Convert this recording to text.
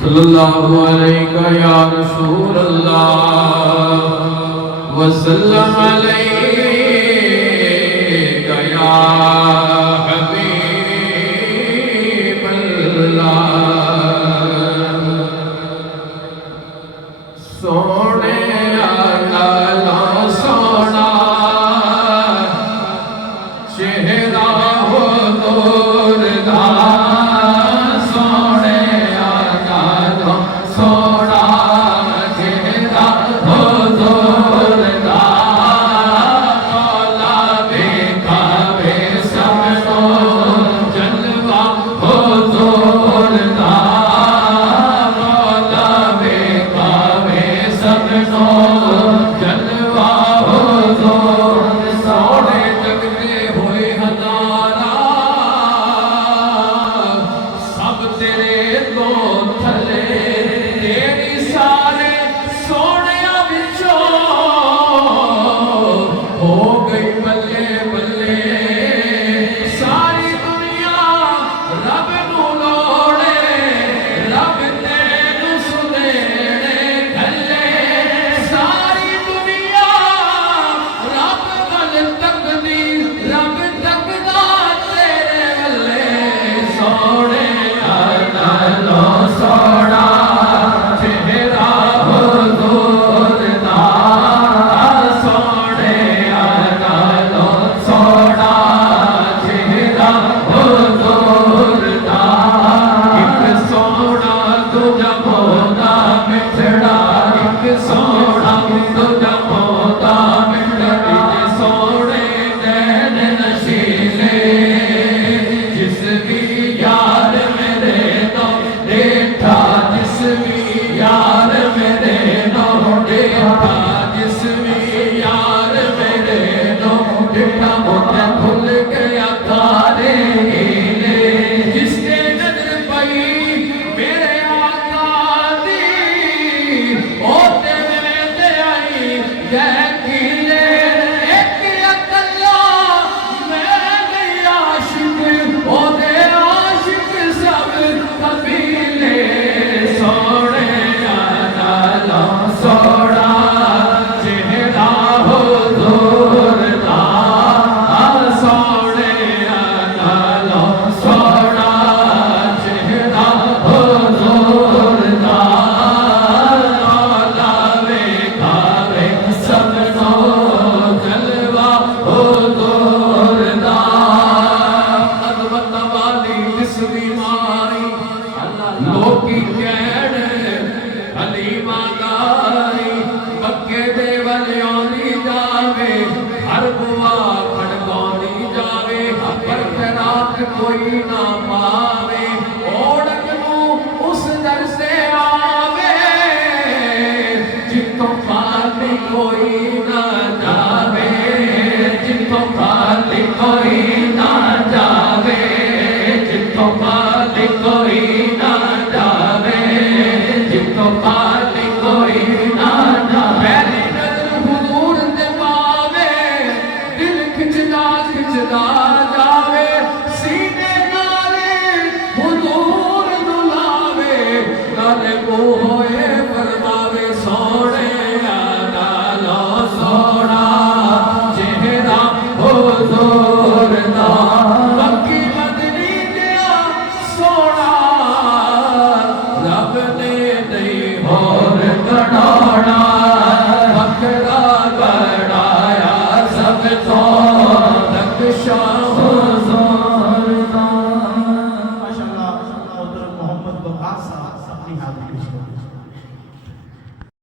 सल्लल्लाहु अलैका या रसूल अल्लाह वसल्लम अलैका या हबीब अल्लाह। सोने आला सोना चेहरा हो दूरदा, सोने आला सोना चेहरा हो दूरदा, मौला बेखावे सबको जलवा हो दूरदा, मौला बेखावे सबको जलवा हो दूर। सोने जगते हुए हजारा सब तेरे तो थले, तेरी सारे सोने विचों हो गई बल्ले बल्ले। सारी दुनिया रब नू लोड़े, रब तेनू सुनेड़े गले। सारी दुनिया रब गल तकदी, रब तकदा तेरे गले। सोने आलो सोना चेहरा हो दूरदा, सोने आलो सोना चेहरा हो दूरदा। एक सोना दूजा मोदा मिठड़ा, एक सोना दूजा मोदा मिठड़ी। सोने नैन नशीले जिस भी यार मेरे नो देखा, जिस भी यार मेरे नो देखा, जिस भी यार मेरे नो देखा, मुझे भूल गया तारे हीले। जिसके नजर पई मेरे आका दी, ओ तेरे ते आई जय कीले। एक अकल्ला मैं नहीं आशिक, ओ दे आशिक सब कबीले। सोने आला सोना चेहरा हो दूरदा, सोने आला सोना चेहरा हो दूरदा, मौला बेखावे सबको जलवा हो दूरदा। अज़मत वाली जिस बीमारी लोकी कहण हलीमा गाई, मक्के दे वल आउंदी जावे, हर बुआ खड़काउंदी जावे, पर खैरात कोई ना पावे। ओढ़क नूं उस दर से आवे जिथों खाली कोई ना जावे, जिथों खाली कोई ना जावे, जिथों खाली कोई ना जावे, जिथों खाली कोई ना जावे। पहली नजर हुजूर ते पावे, दिल खिंचदा खिंचदा जावे, सीने नाले हुजूर नूं लावे, नाले मुंह होए फरमावे। सोने आला सोना चेहरा हो दूरदा, मक्की मदनी दिया सोना रब ने नहीं होर कढ़ाना। बकरा बढ़ाया सब तो रक्षा हो जोरदा। माशाअल्लाह मोहम्मद बब्बास साहब अपनी हाजिरी पेश करें।